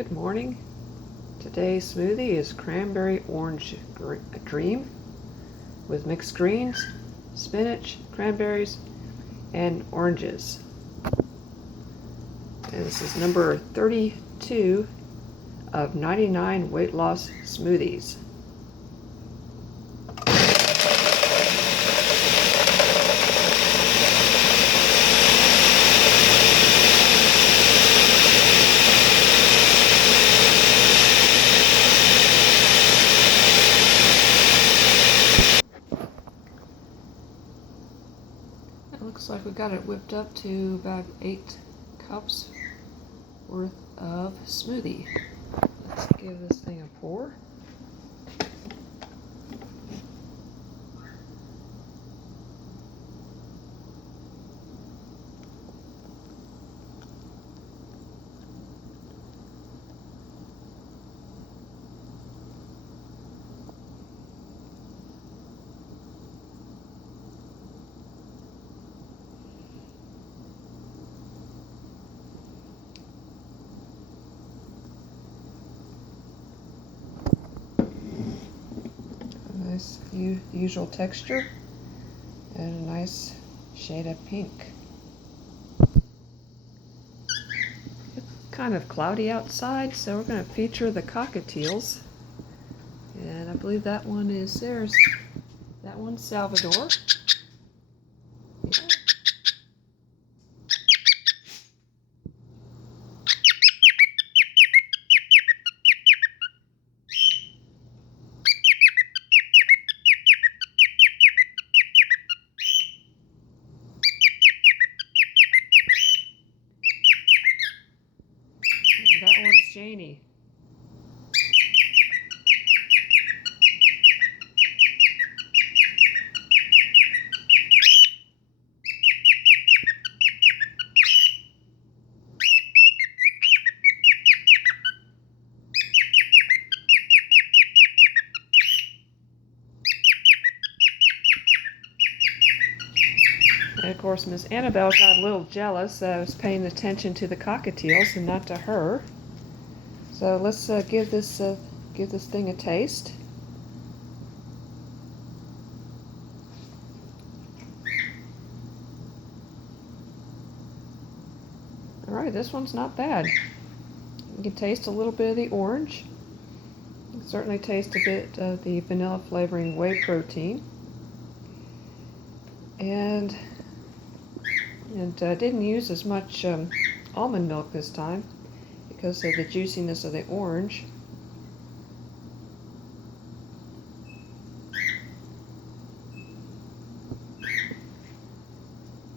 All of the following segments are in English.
Good morning. Today's smoothie is Cranberry Orange Dream with mixed greens, spinach, cranberries, and oranges. And this is number 32 of 99 weight loss smoothies. It looks like we got it whipped up to about 8 cups worth of smoothie. Let's give this thing a pour. Nice usual texture and a nice shade of pink. It's kind of cloudy outside, so we're going to feature the cockatiels. And I believe that one is theirs. That one's Salvador. Yeah. That one's Janie. And of course, Miss Annabelle got a little jealous that I was paying attention to the cockatiels and not to her. So let's give this thing a taste. All right, this one's not bad. You can taste a little bit of the orange. You can certainly taste a bit of the vanilla flavoring whey protein. And didn't use as much almond milk this time because of the juiciness of the orange.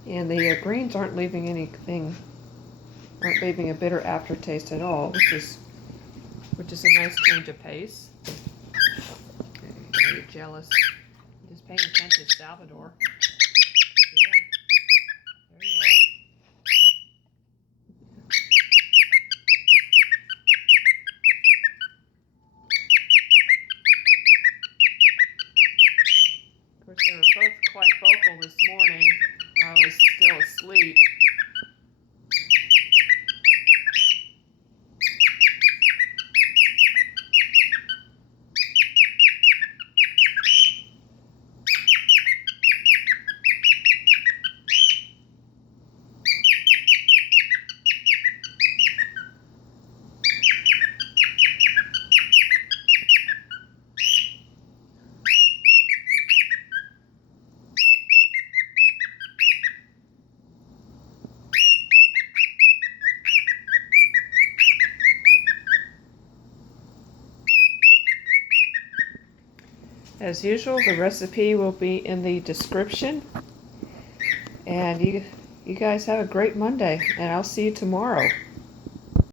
And the greens aren't leaving a bitter aftertaste at all, which is a nice change of pace. Okay, you're jealous. You're just paying attention to Salvador. Yeah, there you are. Of course, they were both quite vocal this morning while I was still asleep. As usual, the recipe will be in the description. And you guys have a great Monday, and I'll see you tomorrow.